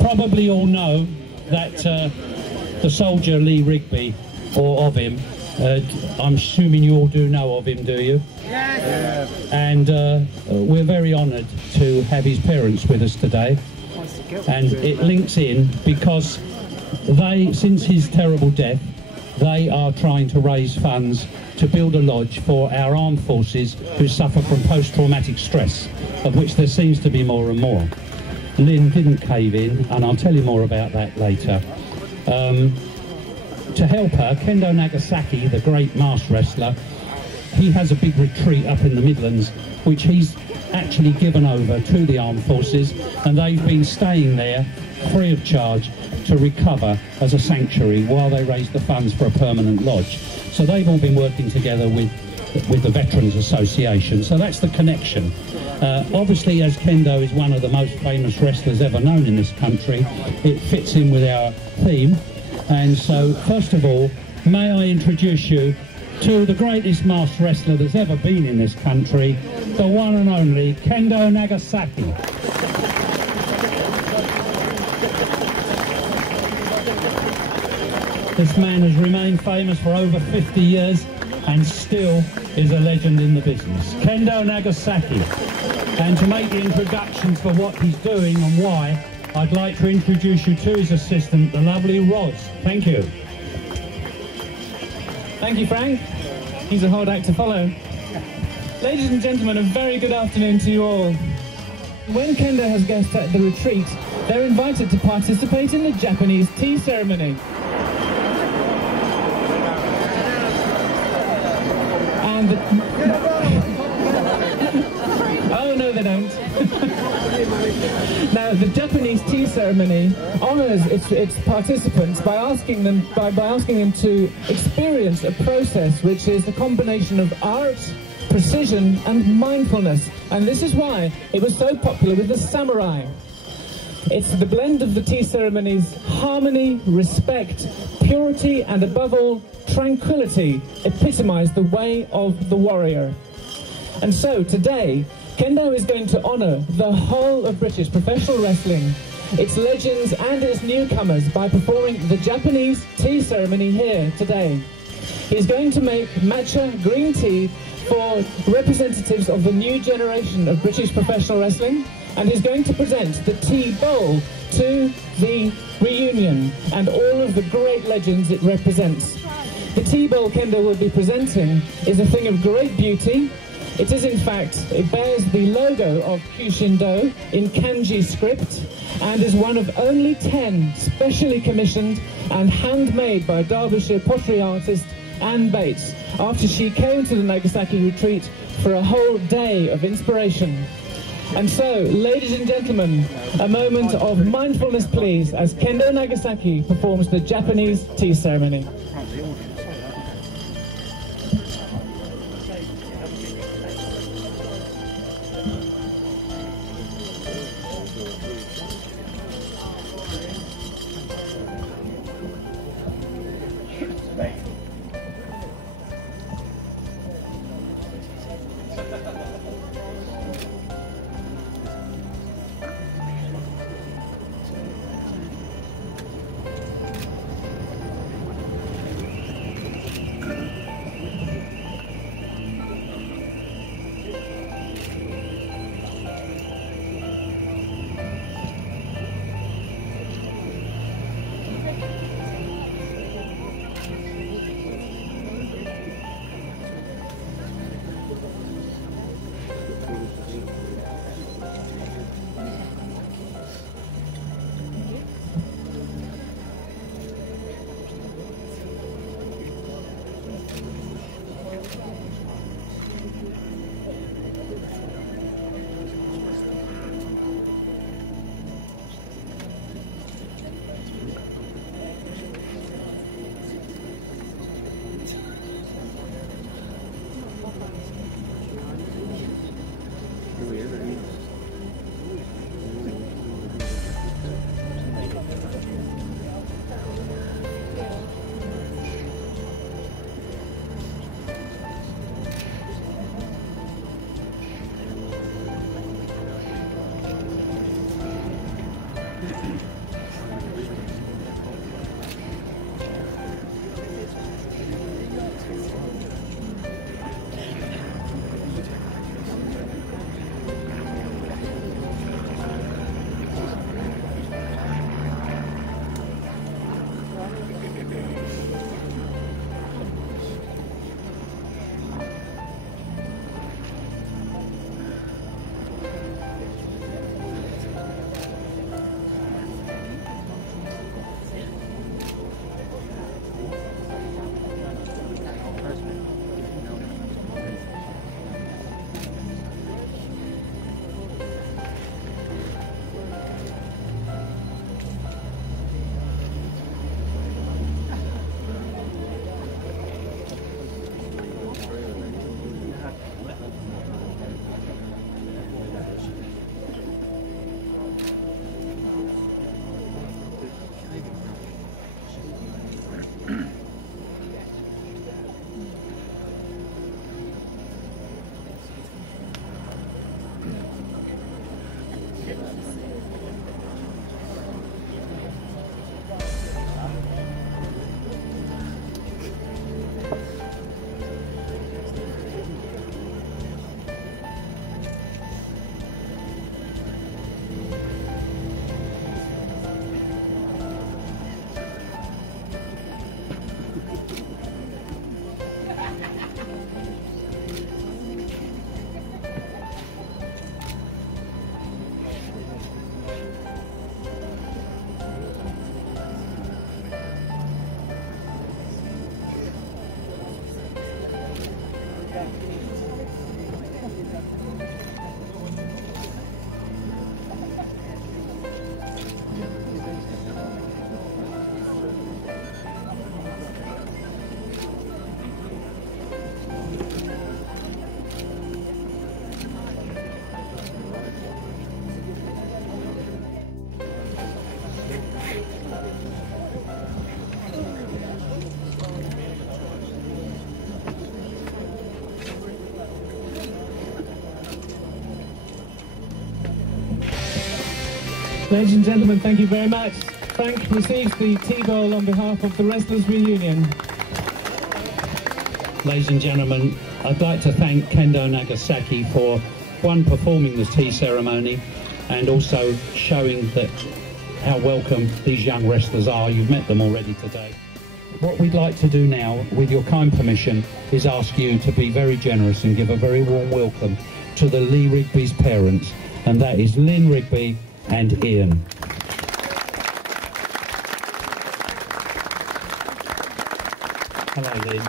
probably all know that the soldier Lee Rigby, or of him, I'm assuming you all do know of him, do you? Yes. And we're very honoured to have his parents with us today. And it links in because they, since his terrible death, they are trying to raise funds to build a lodge for our armed forces who suffer from post-traumatic stress, of which there seems to be more and more. Lyn didn't cave in, and I'll tell you more about that later. To help her, Kendo Nagasaki, the great masked wrestler, he has a big retreat up in the Midlands, which he's actually given over to the armed forces, and they've been staying there free of charge to recover as a sanctuary while they raise the funds for a permanent lodge. So they've all been working together with the Veterans Association. So that's the connection. Obviously, as Kendo is one of the most famous wrestlers ever known in this country, it fits in with our theme. And so, first of all, may I introduce you to the greatest masked wrestler that's ever been in this country, the one and only Kendo Nagasaki. This man has remained famous for over 50 years and still is a legend in the business. Kendo Nagasaki. And to make the introductions for what he's doing and why, I'd like to introduce you to his assistant, the lovely Roz. Thank you. Thank you, Frank. He's a hard act to follow. Ladies and gentlemen, a very good afternoon to you all. When Kendo has guests at the retreat, they're invited to participate in the Japanese tea ceremony. And oh, no, they don't. Now, the Japanese tea ceremony honours its participants by asking them to experience a process which is a combination of art, precision, and mindfulness. And this is why it was so popular with the samurai. It's the blend of the tea ceremony's harmony, respect, purity, and above all, tranquility epitomise the way of the warrior. And so today, Kendo is going to honour the whole of British professional wrestling, its legends and its newcomers, by performing the Japanese tea ceremony here today. He's going to make matcha green tea for representatives of the new generation of British professional wrestling, and he's going to present the tea bowl to the reunion and all of the great legends it represents. The tea bowl Kendo will be presenting is a thing of great beauty. It is, in fact, it bears the logo of Kyushindo in kanji script and is one of only 10 specially commissioned and handmade by Derbyshire pottery artist Anne Bates after she came to the Nagasaki retreat for a whole day of inspiration. And so, ladies and gentlemen, a moment of mindfulness please as Kendo Nagasaki performs the Japanese tea ceremony. Ladies and gentlemen, thank you very much. Frank receives the tea bowl on behalf of the Wrestlers Reunion. Ladies and gentlemen, I'd like to thank Kendo Nagasaki for, one, performing the tea ceremony and also showing that how welcome these young wrestlers are. You've met them already today. What we'd like to do now, with your kind permission, is ask you to be very generous and give a very warm welcome to the Lee Rigby's parents, and that is Lyn Rigby and Ian. Hello, Lyn.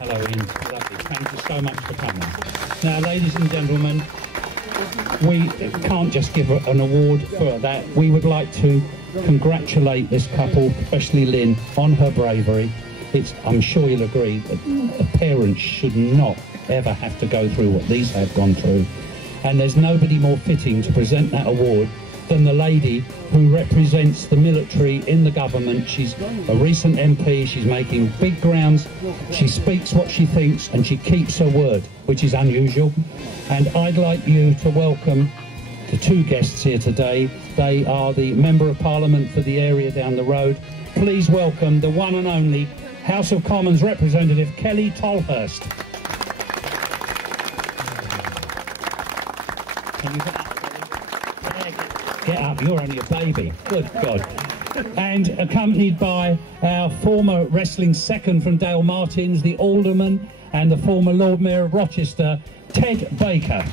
Hello, Ian. Lovely. Thank you so much for coming. Now, ladies and gentlemen, we can't just give an award for that. We would like to congratulate this couple, especially Lyn, on her bravery. I'm sure you'll agree that parents should not ever have to go through what these have gone through. And there's nobody more fitting to present that award than the lady who represents the military in the government. She's a recent MP, she's making big grounds, she speaks what she thinks and she keeps her word, which is unusual. And I'd like you to welcome the two guests here today. They are the Member of Parliament for the area down the road. Please welcome the one and only House of Commons representative Kelly Tolhurst. Can you get up? You're only a baby. Good God. And accompanied by our former wrestling second from Dale Martins, the Alderman, and the former Lord Mayor of Rochester, Ted Baker.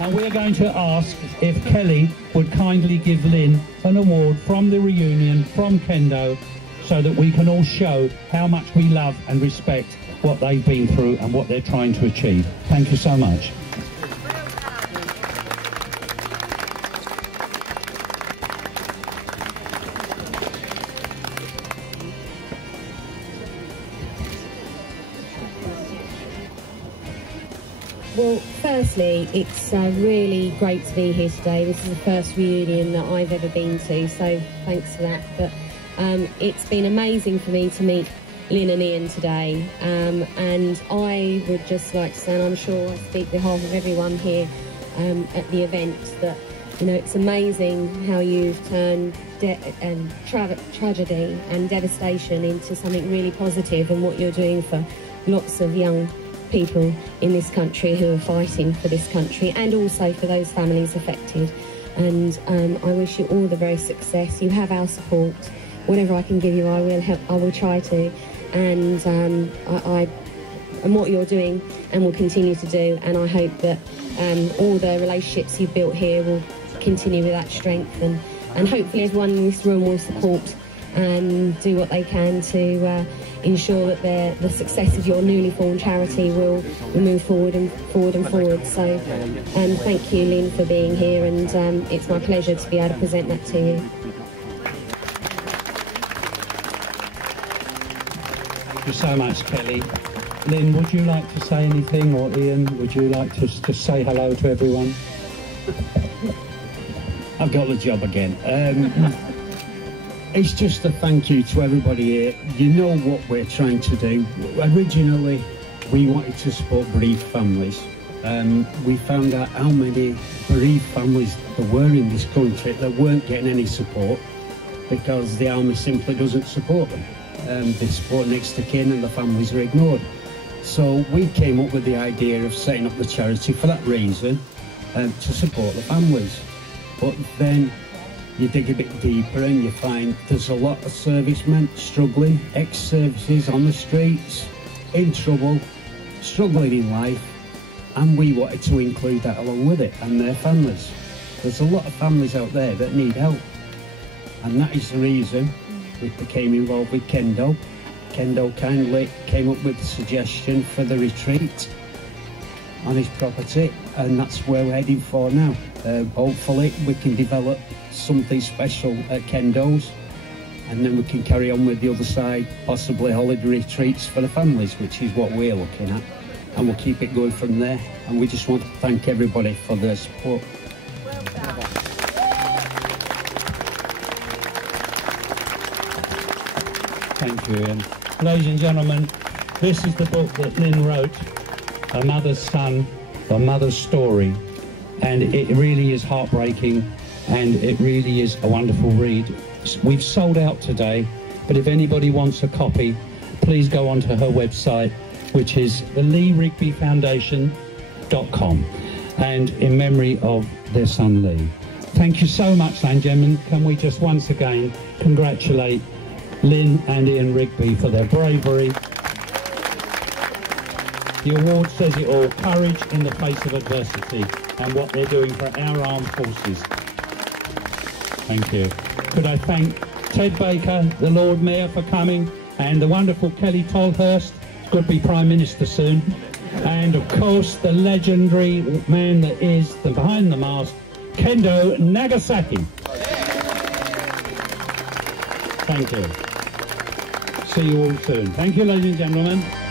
And we're going to ask if Kelly would kindly give Lyn an award from the reunion, from Kendo, so that we can all show how much we love and respect what they've been through and what they're trying to achieve. Thank you so much. Well, firstly, it's really great to be here today. This is the first reunion that I've ever been to, so thanks for that. But it's been amazing for me to meet Lyn and Ian today, and I would just like to say, and I'm sure I speak on behalf of everyone here at the event, that it's amazing how you've turned tragedy and devastation into something really positive, and what you're doing for lots of young people in this country who are fighting for this country, and also for those families affected. And I wish you all the very success. You have our support. Whatever I can give you, I will help. I will try to. And and what you're doing and will continue to do. And I hope that all the relationships you've built here will continue with that strength. And hopefully everyone in this room will support and do what they can to ensure that the success of your newly formed charity will move forward and forward. So thank you, Lyn, for being here, and it's my pleasure to be able to present that to you. Thank you so much, Kelly. Lyn, would you like to say anything, or Ian, would you like to just say hello to everyone? I've got the job again. It's just a thank you to everybody here. You know what we're trying to do. Originally, we wanted to support bereaved families. We found out how many bereaved families there were in this country that weren't getting any support because the army simply doesn't support them. They support next to kin and the families are ignored. So we came up with the idea of setting up the charity for that reason, to support the families. But then you dig a bit deeper and you find there's a lot of servicemen struggling, ex-services on the streets, in trouble, struggling in life, and we wanted to include that along with it, and their families. There's a lot of families out there that need help, and that is the reason we became involved with Kendo. Kendo kindly came up with the suggestion for the retreat on his property, and that's where we're heading for now. Hopefully we can develop something special at Kendo's, and then we can carry on with the other side, possibly holiday retreats for the families, which is what we're looking at, and we'll keep it going from there. And we just want to thank everybody for their support. Thank you, Ian. Ladies and gentlemen, This is the book that Lyn wrote, A Mother's Son, A Mother's Story, and it really is heartbreaking, and it really is a wonderful read. We've sold out today, but if anybody wants a copy, please go onto her website, which is the Lee Rigby Foundation.com, and in memory of their son Lee. Thank you so much, ladies and gentlemen. Can we just once again congratulate Lyn and Ian Rigby for their bravery. The award says it all, courage in the face of adversity, and what they're doing for our armed forces. Thank you. Could I thank Ted Baker, the Lord Mayor, for coming, and the wonderful Kelly Tolhurst, going to be Prime Minister soon, and of course the legendary man that is the behind the mask, Kendo Nagasaki. Thank you. See you all soon. Thank you, ladies and gentlemen.